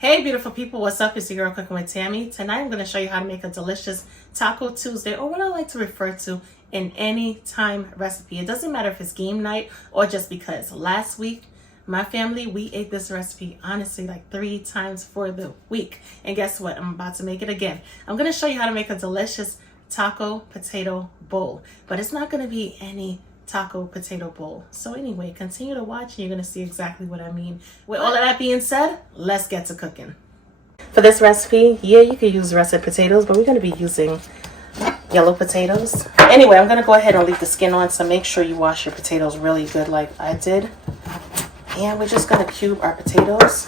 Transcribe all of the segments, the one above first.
Hey beautiful people, what's up? It's your girl Cooking with Tammy. Tonight I'm going to show you how to make a delicious Taco Tuesday, or what I like to refer to an anytime recipe. It doesn't matter if it's game night or just because. Last week, my family, we ate this recipe honestly like 3 times for the week. And guess what? I'm about to make it again. I'm going to show you how to make a delicious taco potato bowl, but it's not going to be any taco potato bowl. So anyway, continue to watch and you're going to see exactly what I mean. With all of that being said, let's get to cooking. For this recipe, yeah, you could use russet potatoes, but we're going to be using yellow potatoes. Anyway, I'm going to go ahead and leave the skin on, so make sure you wash your potatoes really good like I did. And we're just going to cube our potatoes.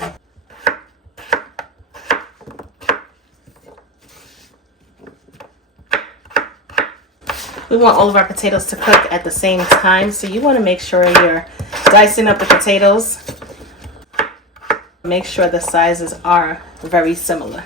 We want all of our potatoes to cook at the same time, so you want to make sure you're dicing up the potatoes. Make sure the sizes are very similar.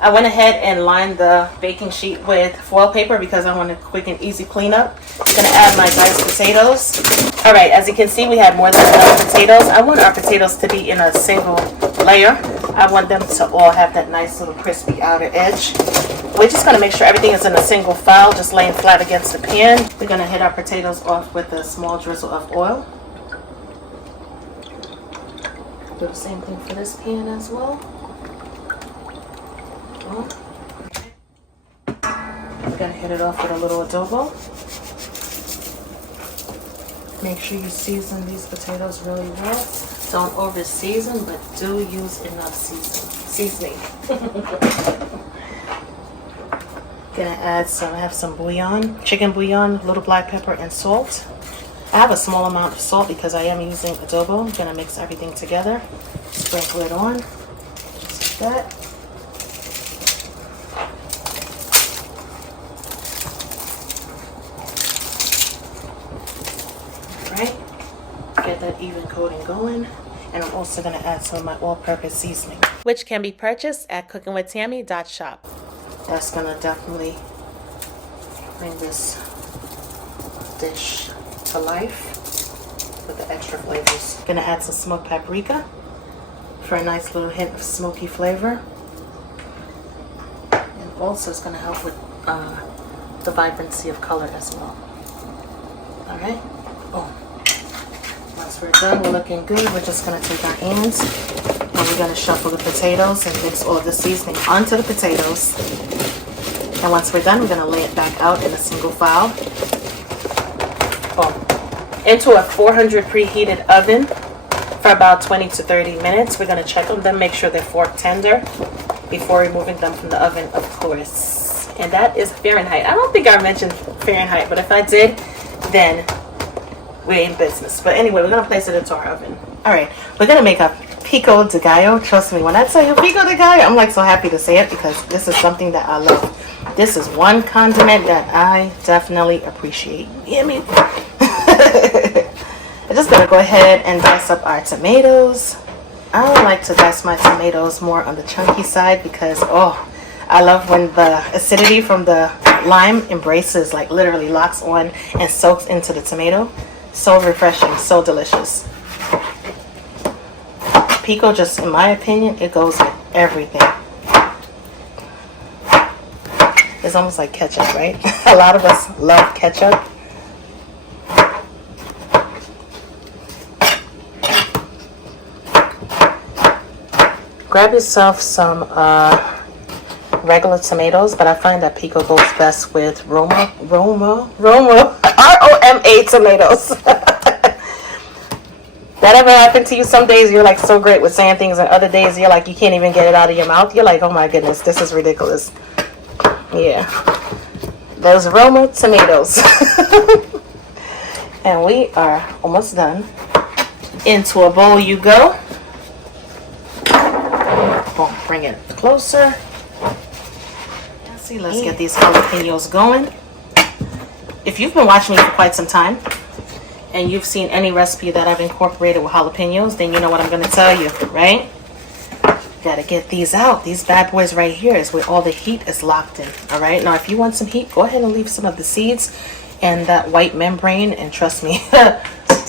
I went ahead and lined the baking sheet with foil paper because I want a quick and easy cleanup. I'm going to add my diced potatoes. Alright, as you can see, we have more than enough potatoes. I want our potatoes to be in a single layer. I want them to all have that nice little crispy outer edge. We're just going to make sure everything is in a single file, just laying flat against the pan. We're going to hit our potatoes off with a small drizzle of oil. Do the same thing for this pan as well. We're going to hit it off with a little adobo. Make sure you season these potatoes really well. Don't over season, but do use enough seasoning. Gonna add I have some bouillon, chicken bouillon, little black pepper and salt. I have a small amount of salt because I am using adobo. I'm gonna mix everything together, sprinkle it on, just like that. Alright, get that even coating going. And I'm also gonna add some of my all-purpose seasoning, which can be purchased at cookingwithtammy.shop. That's gonna definitely bring this dish to life with the extra flavors. Gonna add some smoked paprika for a nice little hint of smoky flavor. And also it's gonna help with the vibrancy of color as well. Alright, boom. Once we're done, we're looking good. We're just gonna take our hands and we're gonna shuffle the potatoes and mix all of the seasoning onto the potatoes. And once we're done, we're gonna lay it back out in a single file. Into a 400 preheated oven for about 20 to 30 minutes. We're gonna check on them, make sure they're fork tender before removing them from the oven, of course. And that is Fahrenheit. I don't think I mentioned Fahrenheit, but if I did, then we're in business. But anyway, we're gonna place it into our oven. All right, we're gonna make a Pico de Gallo. Trust me, when I tell you Pico de Gallo, I'm like so happy to say it because this is something that I love. This is one condiment that I definitely appreciate. You hear me? I'm just gonna go ahead and dice up our tomatoes. I like to dice my tomatoes more on the chunky side because I love when the acidity from the lime embraces, like literally locks on and soaks into the tomato. So refreshing, so delicious. Pico, just in my opinion, it goes with everything. It's almost like ketchup, right? A lot of us love ketchup. Grab yourself some regular tomatoes, but I find that Pico goes best with Roma, R-O-M-A tomatoes. That ever happened to you? Some days you're like so great with saying things, and other days you're like you can't even get it out of your mouth. You're like, oh my goodness, this is ridiculous. Yeah, those Roma tomatoes. And we are almost done. Into a bowl you go. Boom, bring it closer. See, let's get these jalapenos going. If you've been watching me for quite some time and you've seen any recipe that I've incorporated with jalapenos, then you know what I'm going to tell you, right? Gotta get these out. These bad boys right here is where all the heat is locked in. All right, now if you want some heat, go ahead and leave some of the seeds and that white membrane, and trust me,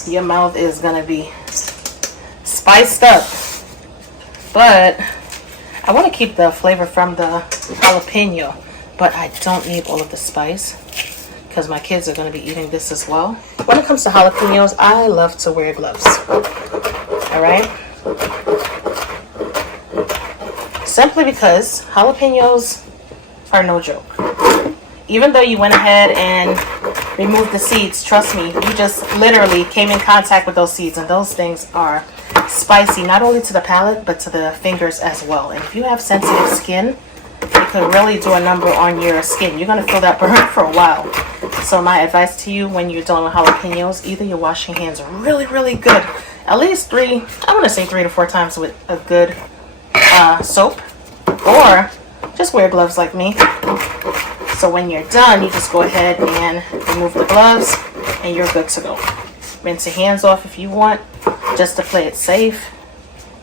your mouth is gonna be spiced up. But I want to keep the flavor from the jalapeno, but I don't need all of the spice because my kids are going to be eating this as well. When it comes to jalapenos, I love to wear gloves. All right? Simply because jalapenos are no joke. Even though you went ahead and removed the seeds, trust me, you just literally came in contact with those seeds, and those things are spicy, not only to the palate, but to the fingers as well. And if you have sensitive skin, it could really do a number on your skin. You're going to feel that burn for a while. So my advice to you when you're dealing with jalapenos, either you're washing hands really, really good, at least 3 to 4 times with a good soap, or just wear gloves like me. So when you're done, you just go ahead and remove the gloves and you're good to go. Rinse your hands off if you want, just to play it safe.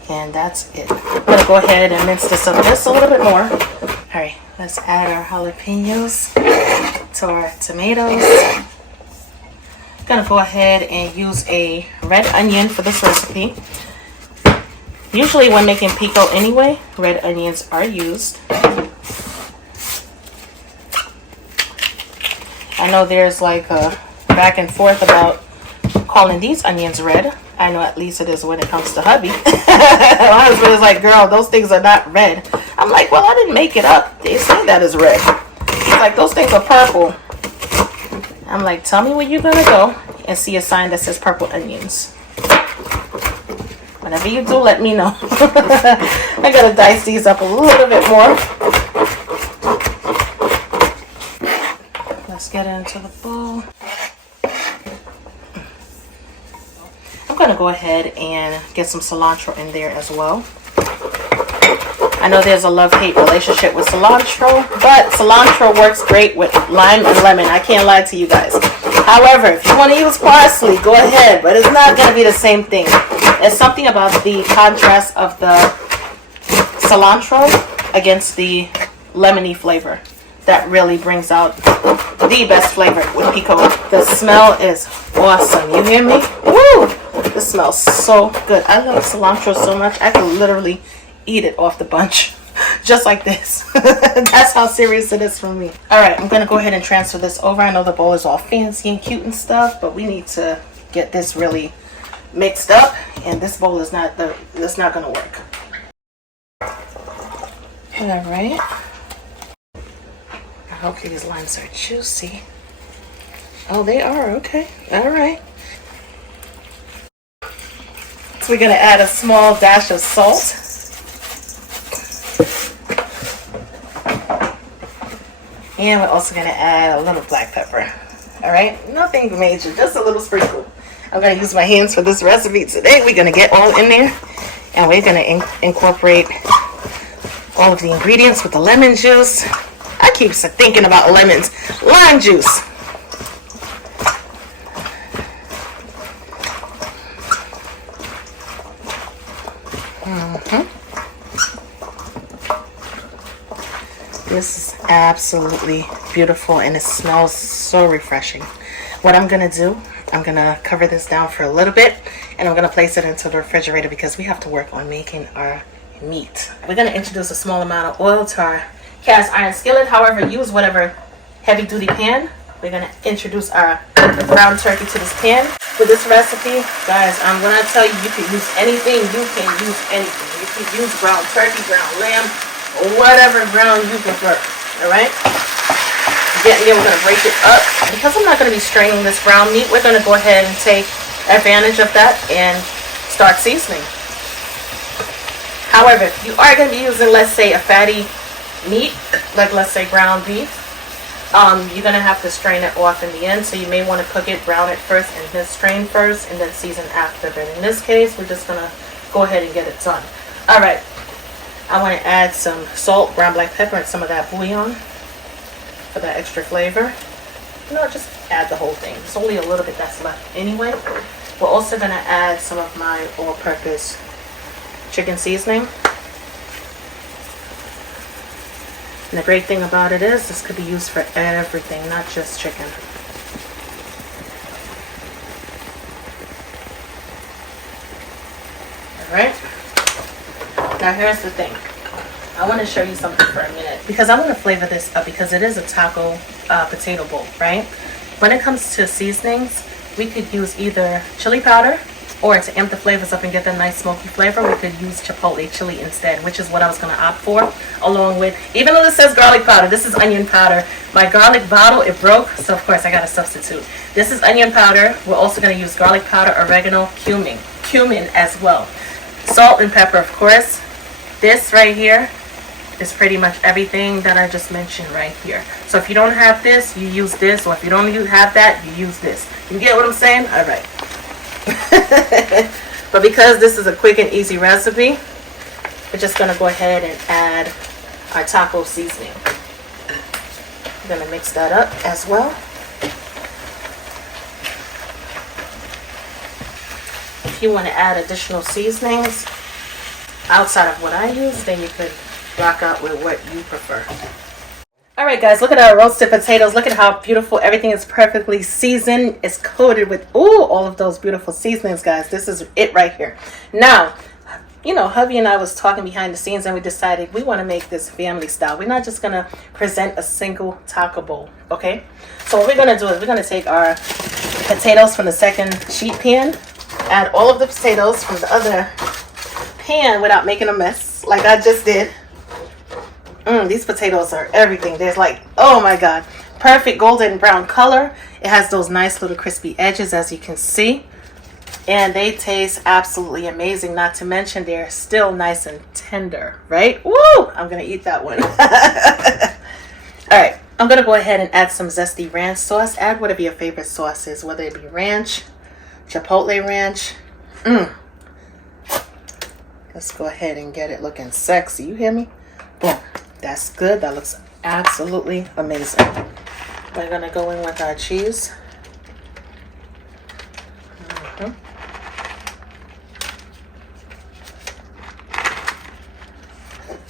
And that's it. I'm going to go ahead and mince this up just a little bit more. Alright, let's add our jalapenos to our tomatoes. I'm going to go ahead and use a red onion for this recipe. Usually when making pico anyway, red onions are used. I know there's like a back and forth about calling these onions red. I know at least it is when it comes to hubby. My husband is like, girl, those things are not red. I'm like, well, I didn't make it up. They say that is red. He's like, those things are purple. I'm like, tell me where you're going to go and see a sign that says purple onions. Whenever you do, let me know. I got to dice these up a little bit more. Let's get into the bowl. I'm going to go ahead and get some cilantro in there as well. I know there's a love-hate relationship with cilantro, but cilantro works great with lime and lemon. I can't lie to you guys. However, if you want to use parsley, go ahead, but it's not going to be the same thing. There's something about the contrast of the cilantro against the lemony flavor that really brings out the best flavor with pico. The smell is awesome. You hear me? Woo! This smells so good. I love cilantro so much. I can literally eat it off the bunch. Just like this. That's how serious it is for me. Alright, I'm going to go ahead and transfer this over. I know the bowl is all fancy and cute and stuff, but we need to get this really mixed up. And this bowl is not going to work. Alright. I hope these limes are juicy. Oh, they are. Okay. Alright. So we're going to add a small dash of salt. And we're also going to add a little black pepper. Alright? Nothing major. Just a little sprinkle. I'm going to use my hands for this recipe today. We're going to get all in there. And we're going to incorporate all of the ingredients with the lemon juice. I keep thinking about lemons. Lime juice. This is absolutely beautiful and it smells so refreshing. What I'm going to do, I'm going to cover this down for a little bit and I'm going to place it into the refrigerator because we have to work on making our meat. We're going to introduce a small amount of oil to our cast iron skillet. However, use whatever heavy duty pan. We're going to introduce our ground turkey to this pan. For this recipe, guys, I'm going to tell you, you can use anything. You can use anything. You can use ground turkey, ground lamb, whatever ground you prefer. Alright? Getting there, we're going to break it up. Because I'm not going to be straining this ground meat, we're going to go ahead and take advantage of that and start seasoning. However, if you are going to be using, let's say, a fatty meat, like let's say ground beef, you're going to have to strain it off in the end. So you may want to cook it, brown it first, and then strain first, and then season after. But in this case, we're just going to go ahead and get it done. Alright. I want to add some salt, ground black pepper, and some of that bouillon for that extra flavor. No, just add the whole thing. It's only a little bit that's left anyway. We're also going to add some of my all-purpose chicken seasoning. And the great thing about it is this could be used for everything, not just chicken. Alright. Now here's the thing. I want to show you something for a minute because I want to flavor this up because it is a taco potato bowl, right? When it comes to seasonings, we could use either chili powder, or to amp the flavors up and get that nice smoky flavor, we could use chipotle chili instead, which is what I was going to opt for, along with, even though this says garlic powder, this is onion powder. My garlic bottle, it broke, so of course I got to substitute. This is onion powder. We're also going to use garlic powder, oregano, cumin as well. Salt and pepper, of course. This right here is pretty much everything that I just mentioned right here. So if you don't have this, you use this, or if you don't have that, you use this. You get what I'm saying? All right. But because this is a quick and easy recipe, we're just going to go ahead and add our taco seasoning. I'm going to mix that up as well. If you want to add additional seasonings outside of what I use, then you could rock out with what you prefer. Alright guys, look at our roasted potatoes. Look at how beautiful everything is, perfectly seasoned. It's coated with all of those beautiful seasonings, guys. This is it right here. Now, you know, hubby and I was talking behind the scenes and we decided we want to make this family style. We're not just going to present a single taco bowl, okay? So what we're going to do is we're going to take our potatoes from the second sheet pan, add all of the potatoes from the other pan without making a mess like I just did. These potatoes are everything. There's like, oh my god, perfect golden brown color. It has those nice little crispy edges, as you can see, and they taste absolutely amazing. Not to mention they're still nice and tender, right? Woo! I'm gonna eat that one. All right, I'm gonna go ahead and add some Zesty ranch sauce. Add whatever your favorite sauce is, whether it be ranch, chipotle ranch. Let's go ahead and get it looking sexy. You hear me? Boom. That's good. That looks absolutely amazing. We're going to go in with our cheese.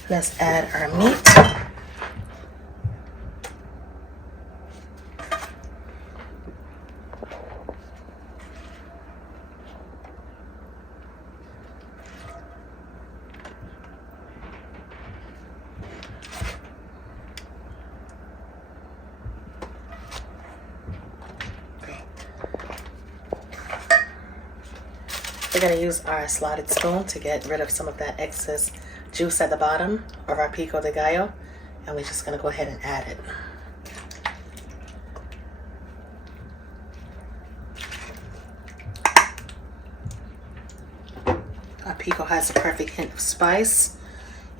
Let's add our meat. We're going to use our slotted spoon to get rid of some of that excess juice at the bottom of our Pico de Gallo. And we're just going to go ahead and add it. Our Pico has a perfect hint of spice.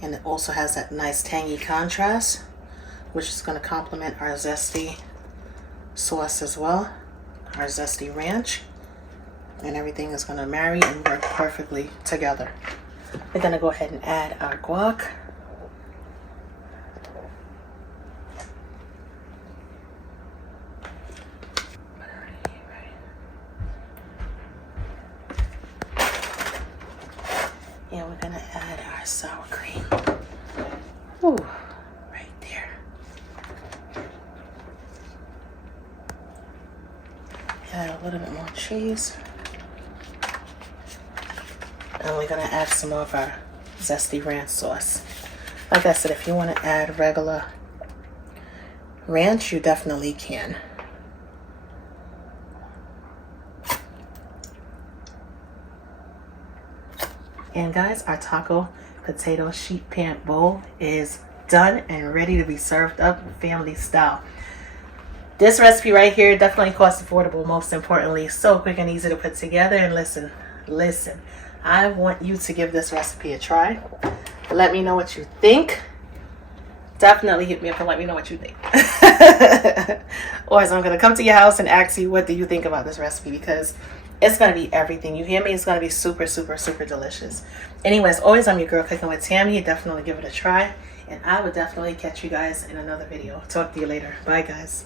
And it also has that nice tangy contrast, which is going to complement our Zesty sauce as well. Our Zesty ranch. And everything is going to marry and work perfectly together. We're going to go ahead and add our guac. And we're going to add our sour cream. Ooh, right there. Add a little bit more cheese. And we're going to add some of our Zesty ranch sauce. Like I said, if you want to add regular ranch, you definitely can. And guys, our taco potato sheet pan bowl is done and ready to be served up family style. This recipe right here definitely cost affordable, most importantly. So quick and easy to put together. And listen. I want you to give this recipe a try. Let me know what you think. Definitely hit me up and let me know what you think. Or I'm going to come to your house and ask you, what do you think about this recipe? Because it's going to be everything. You hear me? It's going to be super, super, super delicious. Anyways, always, I'm your girl cooking with Tammy. Definitely give it a try. And I would definitely catch you guys in another video. Talk to you later. Bye, guys.